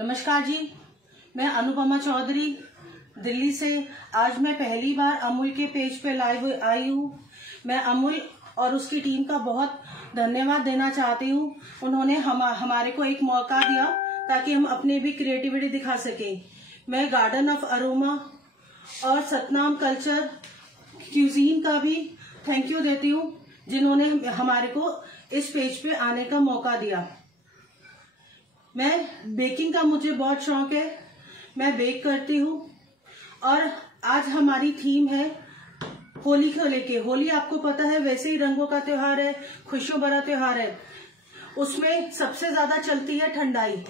नमस्कार जी, मैं अनुपमा चौधरी दिल्ली से। आज मैं पहली बार अमूल के पेज पे लाइव आई हूँ। मैं अमूल और उसकी टीम का बहुत धन्यवाद देना चाहती हूँ। उन्होंने हमारे को एक मौका दिया ताकि हम अपनी भी क्रिएटिविटी दिखा सकें। मैं गार्डन ऑफ अरोमा और सतनाम कल्चर क्यूजीन का भी थैंक यू देती हूँ, जिन्होंने हमारे को इस पेज पे आने का मौका दिया। मैं बेकिंग का मुझे बहुत शौक है, मैं बेक करती हूँ। और आज हमारी थीम है होली को लेके। होली आपको पता है वैसे ही रंगों का त्योहार है, खुशियों भरा त्योहार है। उसमें सबसे ज्यादा चलती है ठंडाई।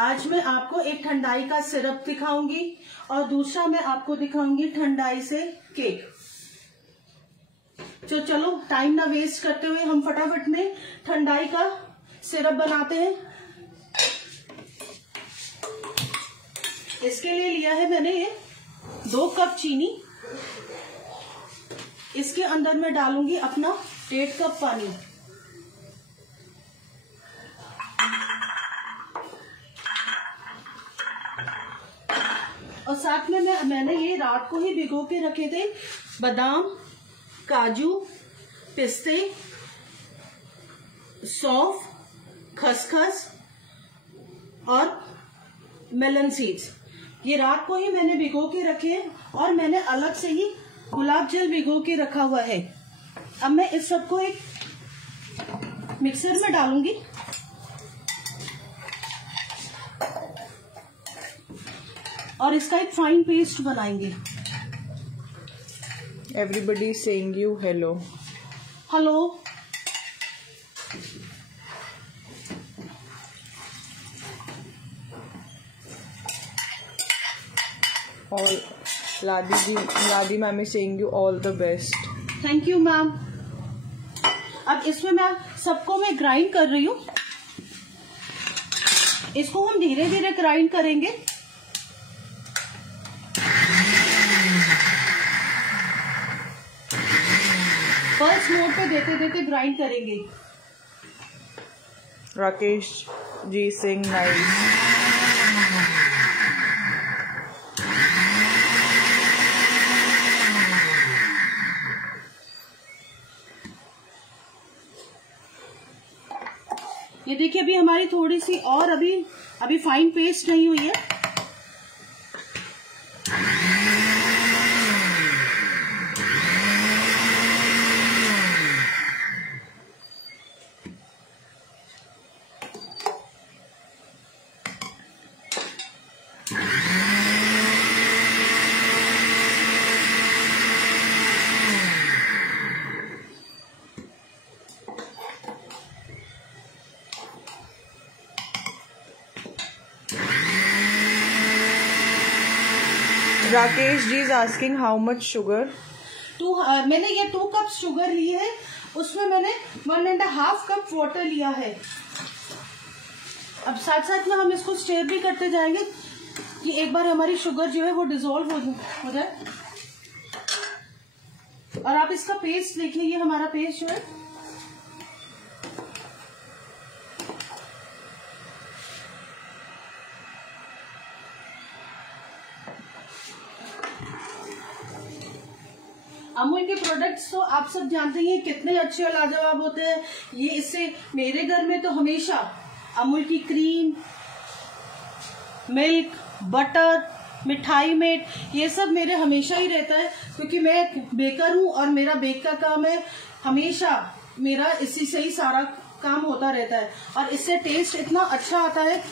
आज मैं आपको एक ठंडाई का सिरप दिखाऊंगी और दूसरा मैं आपको दिखाऊंगी ठंडाई से केक। तो चलो टाइम ना वेस्ट करते हुए हम फटाफट में ठंडाई का सिरप बनाते हैं। इसके लिए लिया है मैंने ये 2 कप चीनी। इसके अंदर मैं डालूंगी अपना 1.5 कप पानी। और साथ में मैंने ये रात को ही भिगो के रखे थे बादाम, काजू, पिस्ते, सौंफ, खसखस और मेलन सीड्स। ये रात को ही मैंने भिगो के रखे हैं और मैंने अलग से ही गुलाब जल भिगो के रखा हुआ है। अब मैं इस सबको एक मिक्सर में डालूंगी। और इसका एक फाइन पेस्ट बनाएंगे। Everybody is saying you hello. Hello. All Ladi ma'am is saying you all the best. Thank you ma'am. अब इसमें मैं सबको ग्राइंड कर रही हूँ। इसको हम धीरे धीरे ग्राइंड करेंगे। फर्स्ट मोड पे देते देते ग्राइंड करेंगे। Rakesh ji saying nice. ये देखिए अभी हमारी थोड़ी सी और अभी फाइन पेस्ट नहीं हुई है। Rakesh ji is asking how much sugar? मैंने ये 2 कप शुगर ली है, उसमें मैंने 1.5 कप वाटर लिया है। अब साथ साथ में हम इसको स्टेयर भी करते जाएंगे कि एक बार हमारी शुगर जो है वो डिसॉल्व हो जाए। और आप इसका पेस्ट देखिए, ये हमारा पेस्ट जो है अमूल के प्रोडक्ट्स तो आप सब जानते हैं कितने अच्छे और लाजवाब होते हैं। ये इससे मेरे घर में तो हमेशा अमूल की क्रीम, मिल्क, बटर, मिठाई मेट, ये सब मेरे हमेशा ही रहता है, क्योंकि मैं बेकर हूँ और मेरा बेक का काम है। हमेशा मेरा इसी से ही सारा काम होता रहता है और इससे टेस्ट इतना अच्छा आता है।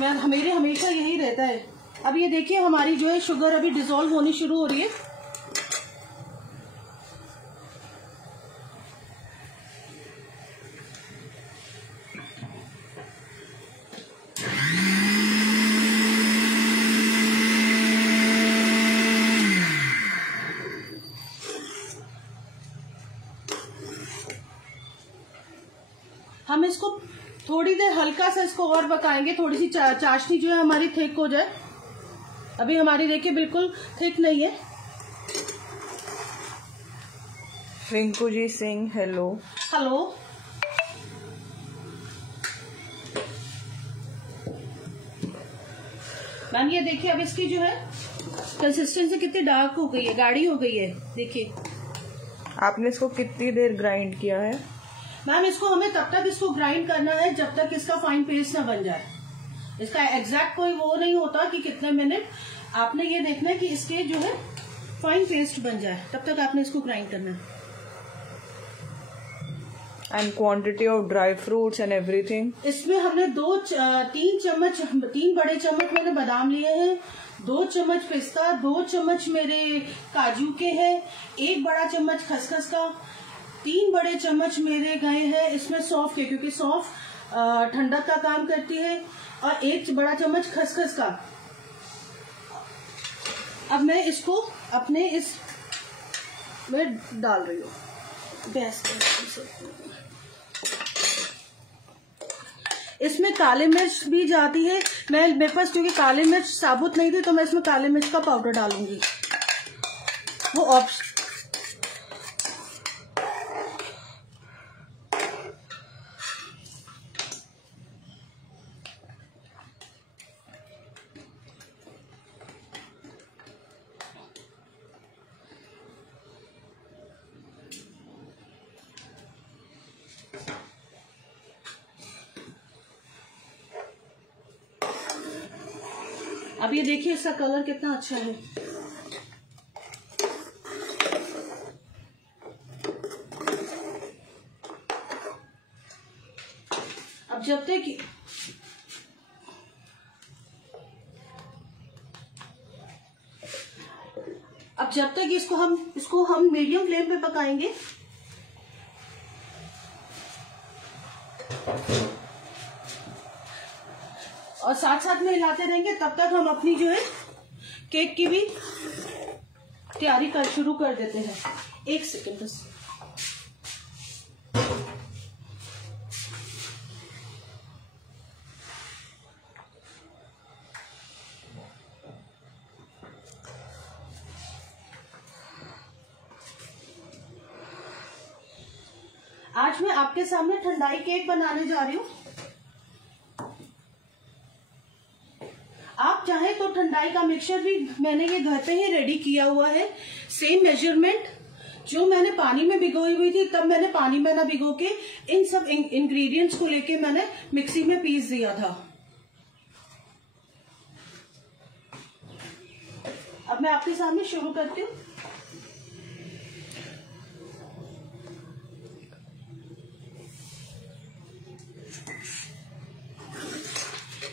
मेरे हमेशा यही रहता है। अब ये देखिए हमारी जो है शुगर अभी डिसॉल्व होनी शुरू हो रही है। हम इसको थोड़ी देर हल्का सा इसको और पकाएंगे, थोड़ी सी चाशनी जो है हमारी थिक हो जाए। अभी हमारी देखिए बिल्कुल थिक नहीं है। Rinku ji Singh hello. Hello. Ma'am ये देखिए अब इसकी जो है कंसिस्टेंसी कितनी डार्क हो गई है, गाढ़ी हो गई है। देखिए आपने इसको कितनी देर ग्राइंड किया है? मैम इसको हमें तब तक इसको ग्राइंड करना है जब तक इसका फाइन पेस्ट ना बन जाए। इसका एग्जैक्ट कोई वो नहीं होता कि कितने मिनट, आपने ये देखना है कि इसके जो है फाइन पेस्ट बन जाए, तब तक आपने इसको ग्राइंड करना है। And quantity of dry fruits and everything? इसमें हमने 3 बड़े चम्मच मैंने बादाम लिए हैं, 2 चम्मच पिस्ता, 2 चम्मच मेरे काजू के हैं, 1 बड़ा चम्मच खसखस का, 3 बड़े चम्मच मेरे गए हैं इसमें सौंफ के, क्योंकि सौंफ ठंडक का काम करती है, और 1 बड़ा चम्मच खसखस का। अब मैं इसको अपने इस में डाल रही हूँ गैस पर। इसमें काली मिर्च भी जाती है, मेरे पास क्योंकि काली मिर्च साबुत नहीं थी तो मैं इसमें काली मिर्च का पाउडर डालूंगी, वो ऑप्शन। अब ये देखिए इसका कलर कितना अच्छा है। अब जब तक इसको हम मीडियम फ्लेम पे पकाएंगे। और साथ साथ में हिलाते रहेंगे, तब तक हम अपनी जो है केक की भी तैयारी शुरू कर देते हैं। 1 सेकेंड बस। आज मैं आपके सामने ठंडाई केक बनाने जा रही हूँ। आप चाहे तो ठंडाई का मिक्सचर भी मैंने ये घर पे ही रेडी किया हुआ है। सेम मेजरमेंट जो मैंने पानी में भिगोई हुई थी, तब मैंने पानी में ना भिगो के इन सब इंग्रेडिएंट्स को लेके मैंने मिक्सी में पीस दिया था। अब मैं आपके सामने शुरू करती हूँ।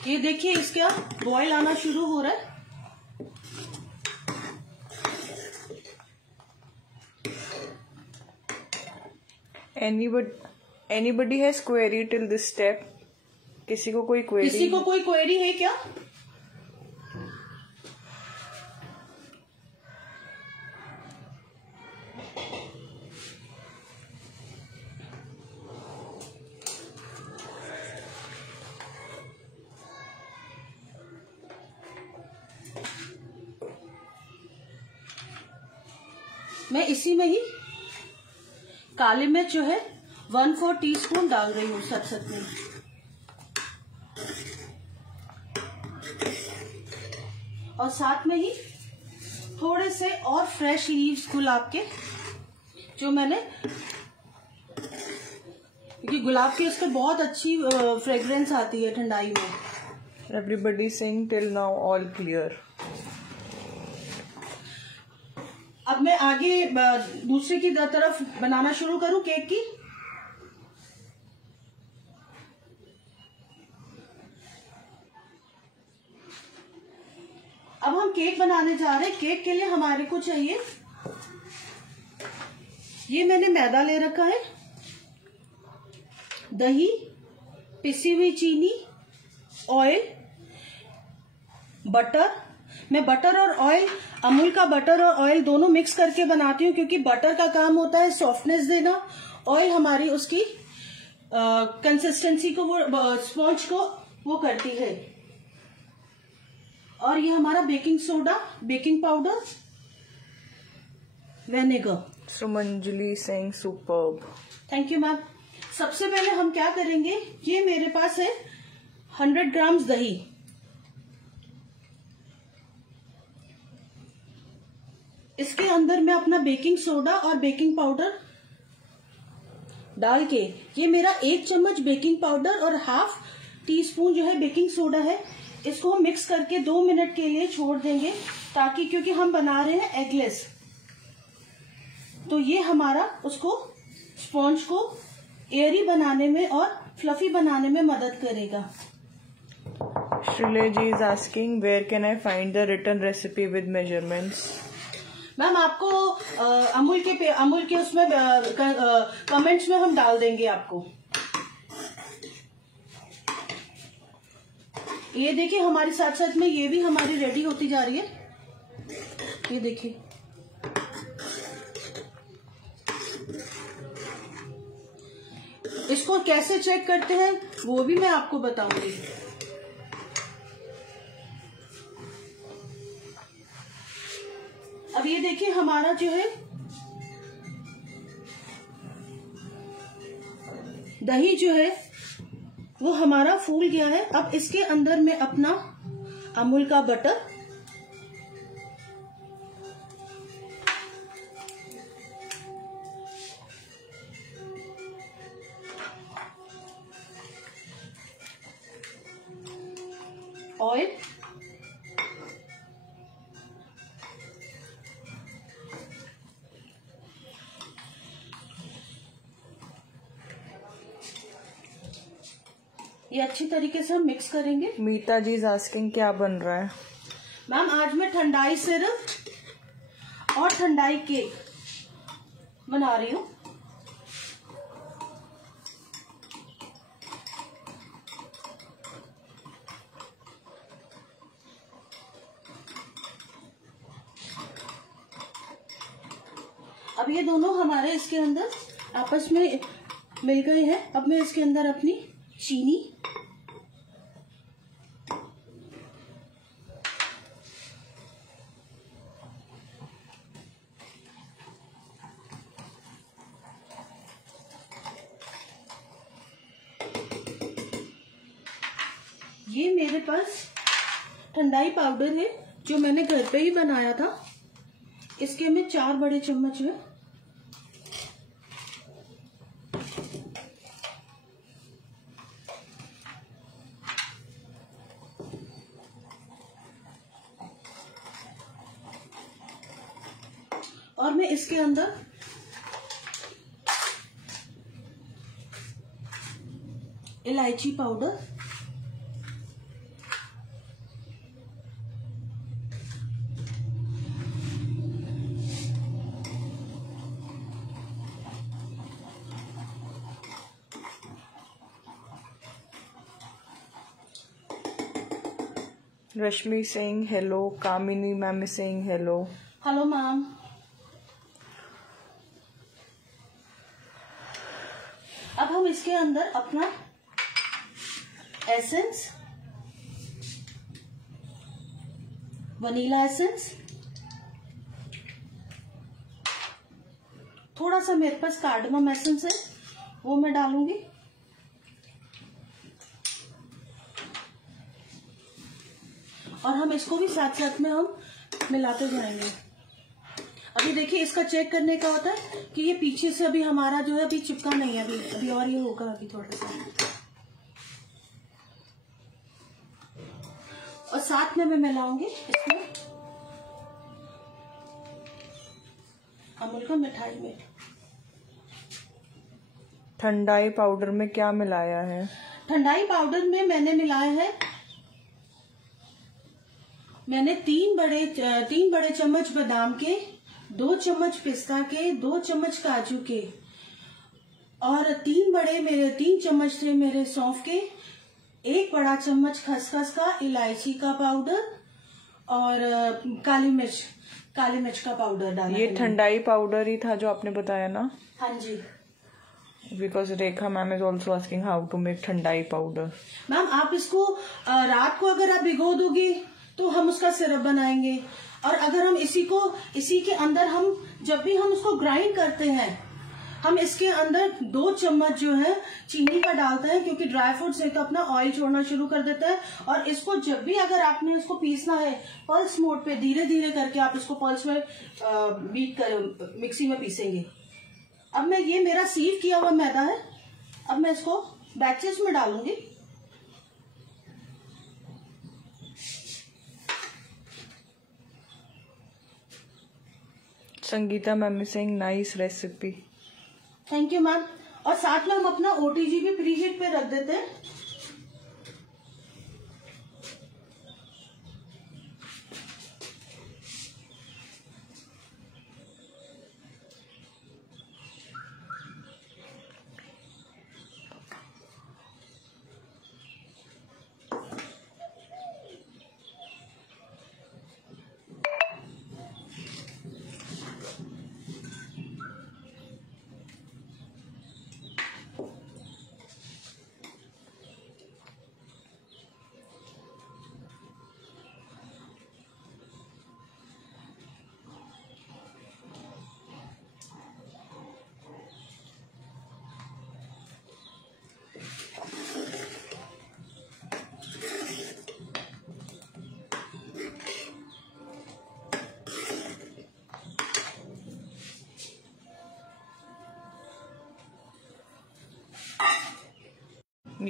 ये देखिए इसका बॉयल आना शुरू हो रहा है। Anybody has query till this step? किसी को कोई क्वेरी है क्या? मैं इसी में ही काली मिर्च जो है 1/4 टीस्पून डाल रही हूँ सत में। और साथ में ही थोड़े से और फ्रेश लीव्स गुलाब के, जो मैंने, क्योंकि गुलाब की इसके बहुत अच्छी फ्रेग्रेंस आती है ठंडाई में। एवरीबडी सिंग टिल नाउ ऑल क्लियर। अब मैं आगे दूसरे की तरफ बनाना शुरू करूं केक की। अब हम केक बनाने जा रहे हैं। केक के लिए हमारे को चाहिए, ये मैंने मैदा ले रखा है, दही, पिसी हुई चीनी, ऑयल, बटर। मैं बटर और ऑयल, अमूल का बटर और ऑयल दोनों मिक्स करके बनाती हूँ, क्योंकि बटर का काम होता है सॉफ्टनेस देना, ऑयल हमारी उसकी कंसिस्टेंसी को, वो स्पॉन्ज को वो करती है। और ये हमारा baking soda, baking powder, vinegar. Sumanjali Singh superb. Thank you ma'am. सबसे पहले हम क्या करेंगे, ये मेरे पास है 100 ग्राम्स दही। इसके अंदर मैं अपना बेकिंग सोडा और बेकिंग पाउडर डाल के, ये मेरा 1 चम्मच बेकिंग पाउडर और ½ टीस्पून जो है बेकिंग सोडा है, इसको हम मिक्स करके 2 मिनट के लिए छोड़ देंगे, ताकि क्योंकि हम बना रहे हैं एगलेस, तो ये हमारा उसको स्पॉन्ज को एयरी बनाने में और फ्लफी बनाने में मदद करेगा। Shrile ji is asking where can I find the written recipe with measurements. Ma'am आपको अमूल के उसमें कमेंट्स में हम डाल देंगे आपको। ये देखिए हमारी साथ साथ में ये भी हमारी रेडी होती जा रही है। ये देखिए इसको कैसे चेक करते हैं वो भी मैं आपको बताऊंगी। अब ये देखिए हमारा जो है दही जो है वो हमारा फूल गया है। अब इसके अंदर मैं अपना अमूल का बटर ऑयल ये अच्छी तरीके से हम मिक्स करेंगे। मीता जी इज आस्किंग क्या बन रहा है? मैम आज मैं ठंडाई सिरप और ठंडाई केक बना रही हूँ। अब ये दोनों हमारे इसके अंदर आपस में मिल गए हैं। अब मैं इसके अंदर अपनी चीनी, ये मेरे पास ठंडाई पाउडर है जो मैंने घर पे ही बनाया था, इसके में 4 बड़े चम्मच है। और मैं इसके अंदर इलायची powder, Rashmi saying hello, Kamini ma'am is saying hello. Hello ma'am. अब हम इसके अंदर अपना एसेंस, वनीला एसेंस, थोड़ा सा मेरे पास कार्डमम एसेंस है वो मैं डालूंगी। और हम इसको भी साथ साथ में हम मिलाते जाएंगे। अभी देखिए इसका चेक करने का होता है कि ये पीछे से अभी हमारा जो है अभी चिपका नहीं है, अभी और ये होगा अभी थोड़ा सा। और साथ में मैं मिलाऊंगी इसमें अमूल का मिठाई में। ठंडाई पाउडर में क्या मिलाया है? ठंडाई पाउडर में मैंने मिलाया है, मैंने 3 बड़े चम्मच बादाम के, 2 चम्मच पिस्ता के, 2 चम्मच काजू के, और 3 चम्मच थे मेरे सौंफ के, 1 बड़ा चम्मच खसखस का, इलायची का पाउडर और काली मिर्च का पाउडर डाला। ये ठंडाई पाउडर ही था जो आपने बताया ना? हाँ जी। Because Rekha ma'am is also asking how to make thandai powder. Ma'am आप इसको रात को अगर आप भिगो दोगे तो हम उसका सिरप बनाएंगे, और अगर हम इसी के अंदर हम जब भी हम उसको ग्राइंड करते हैं हम इसके अंदर 2 चम्मच जो है चीनी का डालते हैं, क्योंकि ड्राई फ्रूट से तो अपना ऑयल छोड़ना शुरू कर देता है। और इसको जब भी अगर आपने इसको पीसना है पल्स मोड पे धीरे धीरे करके आप इसको पल्स में बीट कर मिक्सी में पीसेंगे। अब मैं ये मेरा सीव किया हुआ मैदा है, अब मैं इसको बैचेस में डालूंगी। Sangeeta ma'am is saying nice recipe. Thank you ma'am. और साथ में हम अपना ओटीजी भी प्री हीट पे रख देते हैं।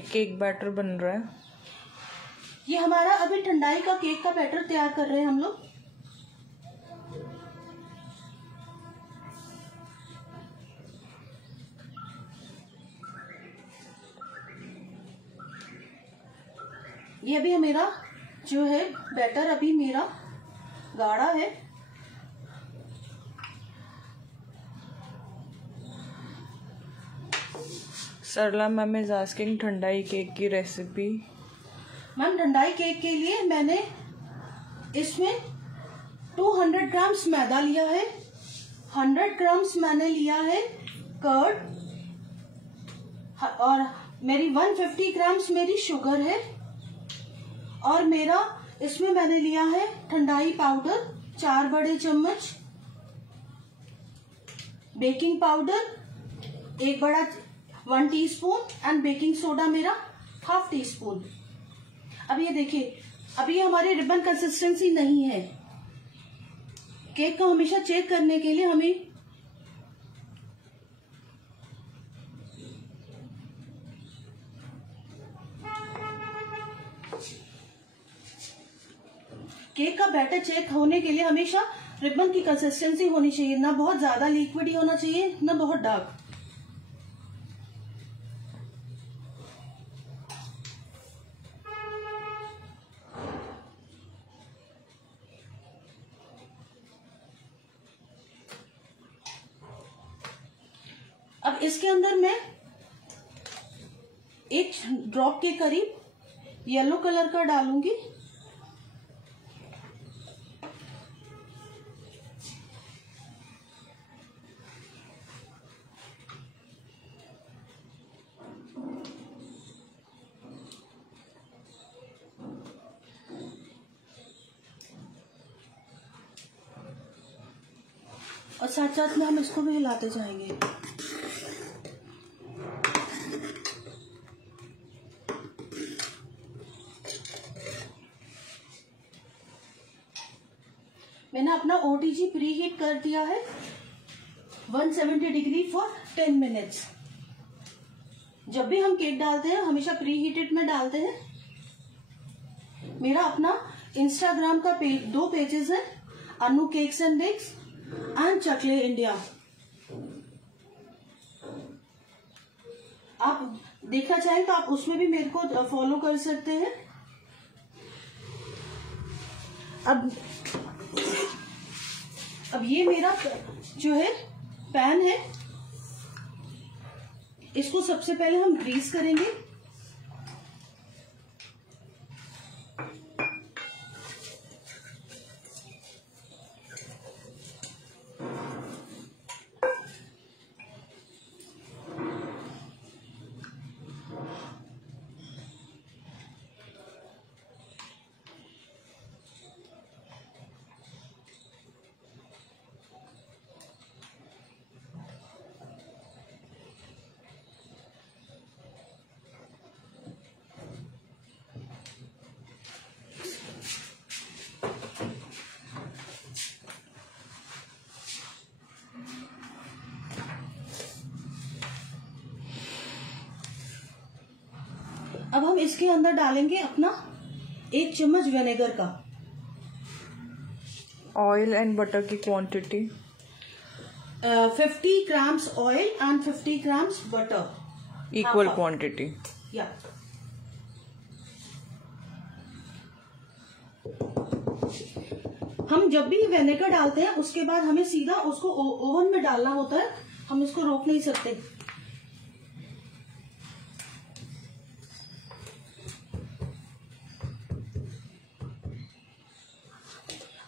केक बैटर बन रहा है। ये हमारा अभी ठंडाई का केक का बैटर तैयार कर रहे हैं हम लोग। ये अभी मेरा जो है बैटर अभी मेरा गाढ़ा है। Sarla ma'am is asking thandai cake की रेसिपी। मैम ठंडाई केक के लिए मैंने इसमें 200 ग्राम्स मैदा लिया है, 100 ग्राम्स मैंने लिया है कर्ड, और मेरी 150 ग्राम्स मेरी शुगर है, और मेरा इसमें मैंने लिया है ठंडाई पाउडर 4 बड़े चम्मच, बेकिंग पाउडर 1 बड़ा 1 टीस्पून एंड बेकिंग सोडा मेरा 1/2 टीस्पून। अब ये देखिए, अभी ये हमारी रिबन कंसिस्टेंसी नहीं है। केक को हमेशा चेक करने के लिए हमें केक का बैटर चेक होने के लिए हमेशा रिबन की कंसिस्टेंसी होनी चाहिए, ना बहुत ज्यादा लिक्विड होना चाहिए ना बहुत डार्क। अब इसके अंदर मैं 1 ड्रॉप के करीब येलो कलर का डालूंगी। और साथ साथ में हम इसको भी हिलाते जाएंगे। मैंने अपना ओटीजी प्री हीट कर दिया है 170 डिग्री फॉर 10 मिनट्स। जब भी हम केक डालते हैं हमेशा प्री हीटेड में डालते हैं। मेरा अपना इंस्टाग्राम का 2 पेजेस है, अनु केक्स एंड बेक्स एंड चकले इंडिया। आप देखना चाहें तो आप उसमें भी मेरे को फॉलो कर सकते हैं। अब ये मेरा जो है पैन है, इसको सबसे पहले हम ग्रीस करेंगे। अब हम इसके अंदर डालेंगे अपना 1 चम्मच विनेगर का। ऑयल एंड बटर की quantity 50 grams oil and 50 grams butter, equal quantity. या हम जब भी विनेगर डालते हैं उसके बाद हमें सीधा उसको ओवन में डालना होता है, हम इसको रोक नहीं सकते।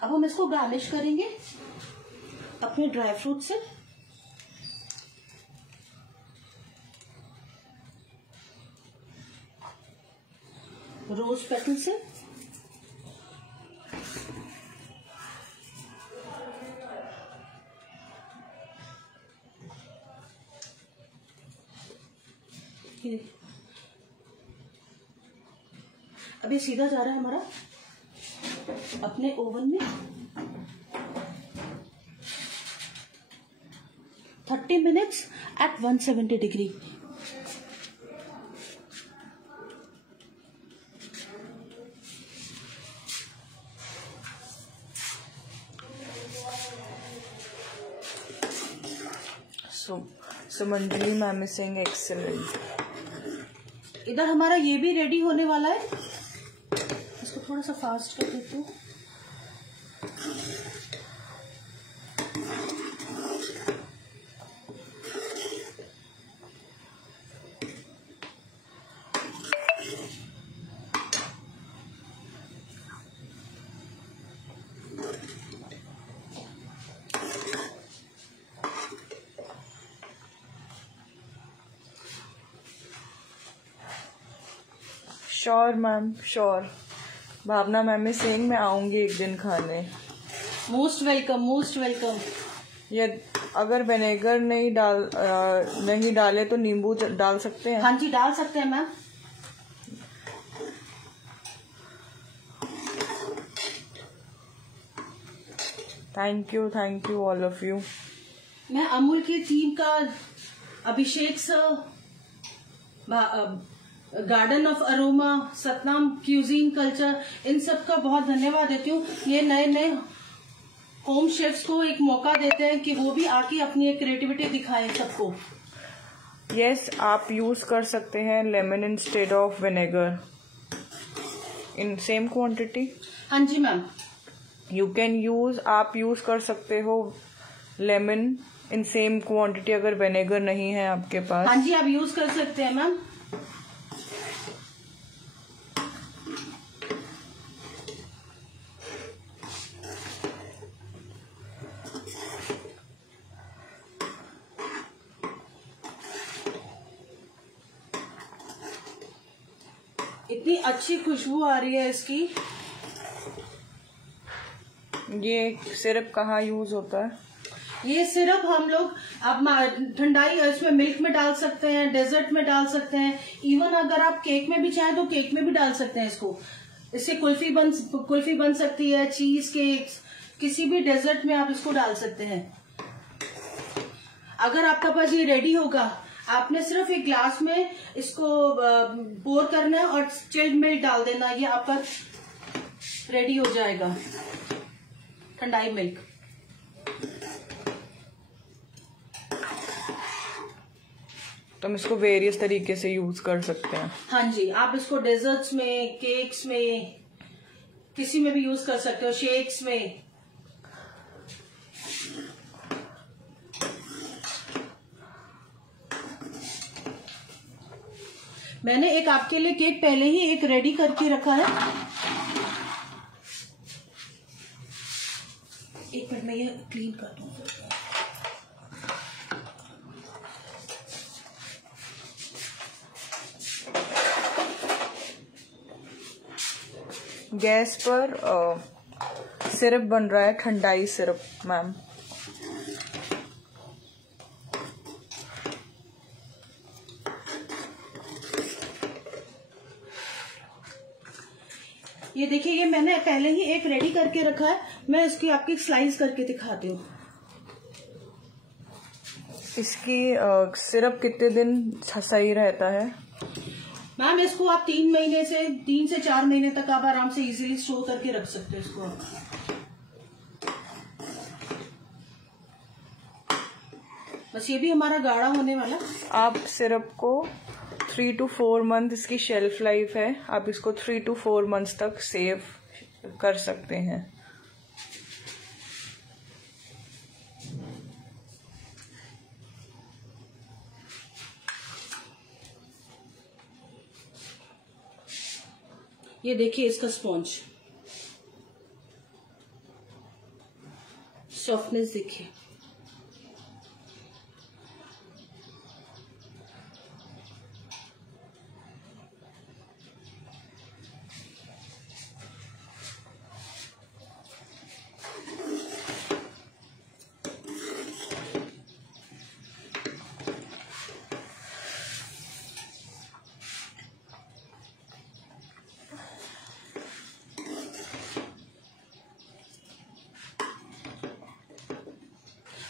अब हम इसको गार्निश करेंगे अपने ड्राई फ्रूट से। रोज पेटल से, अभी सीधा जा रहा है हमारा अपने ओवन में 30 minutes at 170 degree. So Manjari ma'am is saying excellent. इधर हमारा ये भी रेडी होने वाला है, इसको थोड़ा सा फास्ट कर देते हैं। Sure ma'am, sure. Bhavana ma'am is saying मैं आऊंगी एक दिन खाने। Most welcome, most welcome. ये अगर विनेगर नहीं डाले तो नींबू डाल सकते हैं? हाँ जी, डाल सकते हैं ma'am. Thank you all of you. मैं अमूल की टीम का Abhishek sir, garden of aroma, Satnam cuisine culture, इन सब का बहुत धन्यवाद देती हूँ। ये नए नए होम शेफ्स को एक मौका देते हैं कि वो भी आके अपनी एक क्रिएटिविटी दिखाएं सबको। यस, आप यूज कर सकते हैं lemon instead of vinegar in same quantity. हाँ जी मैम। आप यूज कर सकते हो लेमन इन सेम क्वांटिटी अगर विनेगर नहीं है आपके पास। हाँ जी, आप यूज कर सकते हैं मैम। इतनी अच्छी खुशबू आ रही है इसकी। ये सिरप कहाँ यूज होता है? ये सिरप हम लोग अब ठंडाई इसमें मिल्क में डाल सकते हैं, डेजर्ट में डाल सकते हैं, इवन अगर आप केक में भी चाहें तो केक में भी डाल सकते हैं इसको। इससे कुल्फी बन सकती है, चीज केक्स, किसी भी डेजर्ट में आप इसको डाल सकते हैं। अगर आपके पास ये रेडी होगा, आपने सिर्फ एक ग्लास में इसको पोर करना है और चिल्ड मिल्क डाल देना, ये आपका रेडी हो जाएगा ठंडाई मिल्क। तो हम इसको वेरियस तरीके से यूज कर सकते हैं। हाँ जी, आप इसको डेजर्ट्स में, केक्स में, किसी में भी यूज कर सकते हो, शेक्स में। मैंने एक आपके लिए केक पहले ही एक रेडी करके रखा है। एक मिनट में ये क्लीन कर दूं। गैस पर सिरप बन रहा है, ठंडाई सिरप मैम। ये देखिए, ये मैंने पहले ही एक रेडी करके रखा है। मैं इसकी आपकी स्लाइस करके दिखाती हूँ। इसकी सिरप कितने दिन सही रहता है? मैम इसको आप 3 से 4 महीने तक आप आराम से इजीली स्टोर करके रख सकते हो इसको। बस ये भी हमारा गाढ़ा होने वाला। आप सिरप को 3 to 4 मंथ इसकी शेल्फ लाइफ है, आप इसको 3 to 4 मंथ्स तक सेव कर सकते हैं। ये देखिए इसका स्पॉन्ज सॉफ्टनेस देखिए।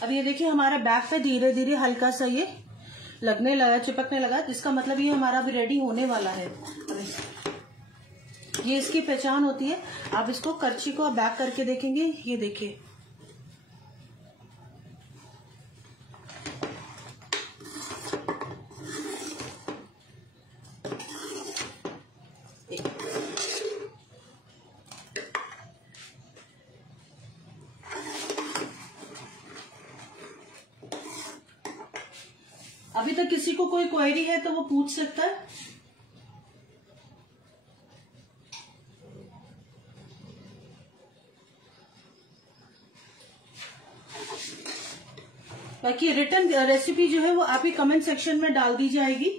अब ये देखिए हमारा बैग पे धीरे धीरे हल्का सा ये लगने लगा, चिपकने लगा, जिसका मतलब ये हमारा अभी रेडी होने वाला है। ये इसकी पहचान होती है। आप इसको करछी को बैक करके देखेंगे, ये देखिए अभी तक किसी को कोई क्वेरी है तो वो पूछ सकता है। बाकी रिटर्न रेसिपी जो है वो आप ही कमेंट सेक्शन में डाल दी जाएगी।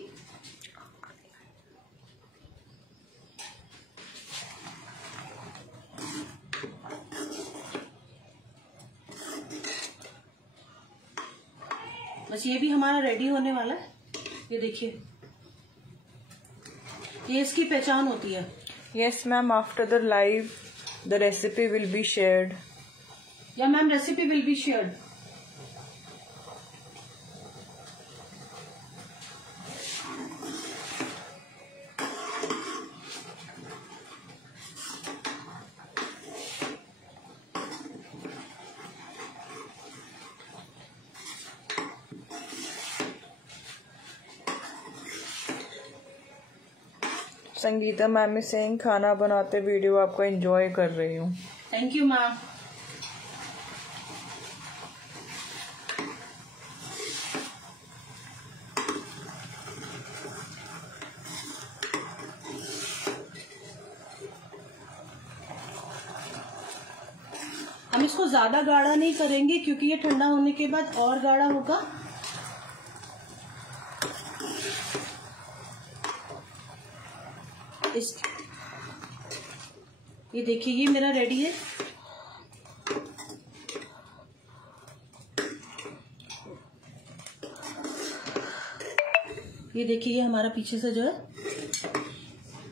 बस ये भी हमारा रेडी होने वाला है। ये देखिए ये इसकी पहचान होती है। Yes ma'am, after the live the recipe will be shared. या ma'am recipe will be shared. Sangeeta ma'am is saying खाना बनाते वीडियो आपको एंजॉय कर रही हूँ। Thank you ma'am. हम इसको ज्यादा गाढ़ा नहीं करेंगे क्योंकि ये ठंडा होने के बाद और गाढ़ा होगा। ये देखिए ये मेरा रेडी है। ये देखिए ये हमारा पीछे से जो है,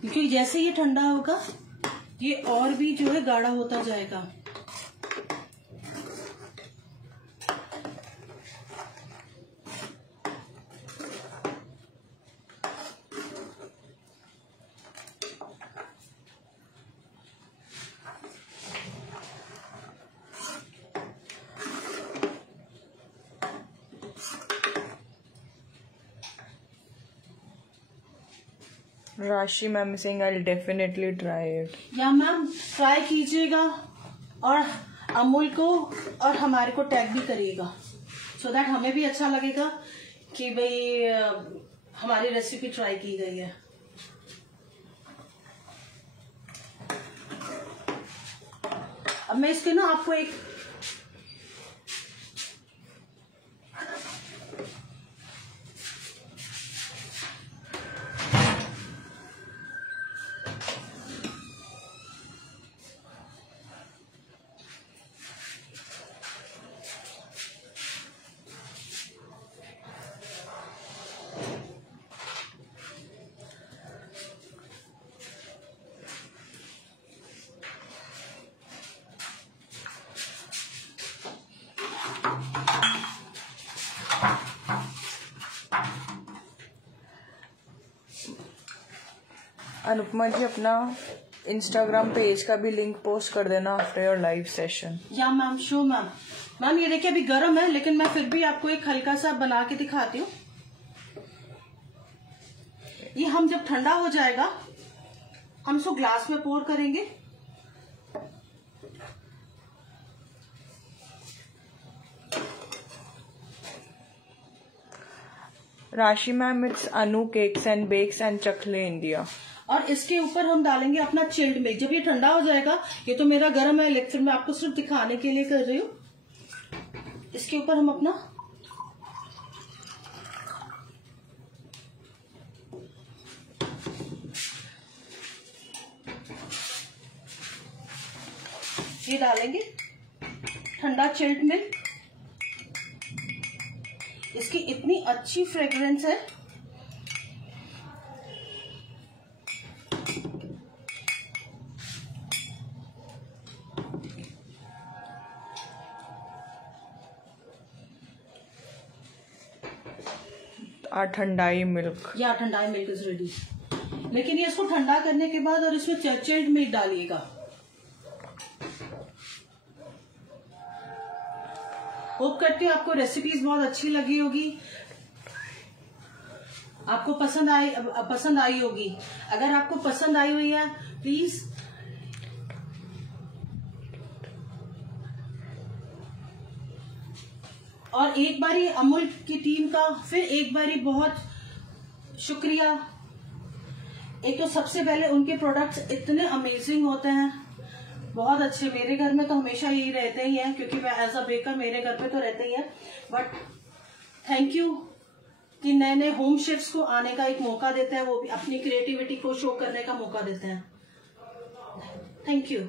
क्योंकि जैसे ये ठंडा होगा ये और भी जो है गाढ़ा होता जाएगा। राशि ma'am Singh I definitely try it. या मैम ट्राई कीजिएगा और अमूल को और हमारे को टैग भी करिएगा, सो दैट हमें भी अच्छा लगेगा कि भाई हमारी रेसिपी ट्राई की गई है। अब मैं इसके ना आपको एक अनुपमा जी अपना इंस्टाग्राम पेज का भी लिंक पोस्ट कर देना आफ्टर योर लाइव सेशन। या मैम, शो मैम। मैम ये देखिए अभी गर्म है, लेकिन मैं फिर भी आपको एक हल्का सा बना के दिखाती हूँ। ये हम जब ठंडा हो जाएगा हम इसको ग्लास में पोर करेंगे। Rashi ma'am, it's Anu cakes and bakes and Chakhle India. और इसके ऊपर हम डालेंगे अपना चिल्ड मिल्क। जब ये ठंडा हो जाएगा, ये तो मेरा गर्म है लेकिन मैं आपको सिर्फ दिखाने के लिए कर रही हूँ। इसके ऊपर हम अपना ये डालेंगे ठंडा चिल्ड मिल्क। इसकी इतनी अच्छी फ्रेग्रेंस है। ठंडाई मिल्क, या ठंडाई मिल्क इज रेडी। लेकिन ये इसको ठंडा करने के बाद और इसमें चिल्ड मिल्क डालिएगा। होप करती हूँ आपको रेसिपीज बहुत अच्छी लगी होगी, आपको पसंद आई होगी। अगर आपको पसंद आई हुई है प्लीज और एक बारी अमूल की टीम का फिर एक बारी बहुत शुक्रिया। एक तो सबसे पहले उनके प्रोडक्ट्स इतने अमेजिंग होते हैं, बहुत अच्छे। मेरे घर में तो हमेशा यही रहते ही हैं क्योंकि मैं एज अ बेकर मेरे घर पे तो रहते ही है। बट थैंक यू कि नए नए होम शेफ्स को आने का एक मौका देते हैं, वो भी अपनी क्रिएटिविटी को शो करने का मौका देते हैं। Thank you.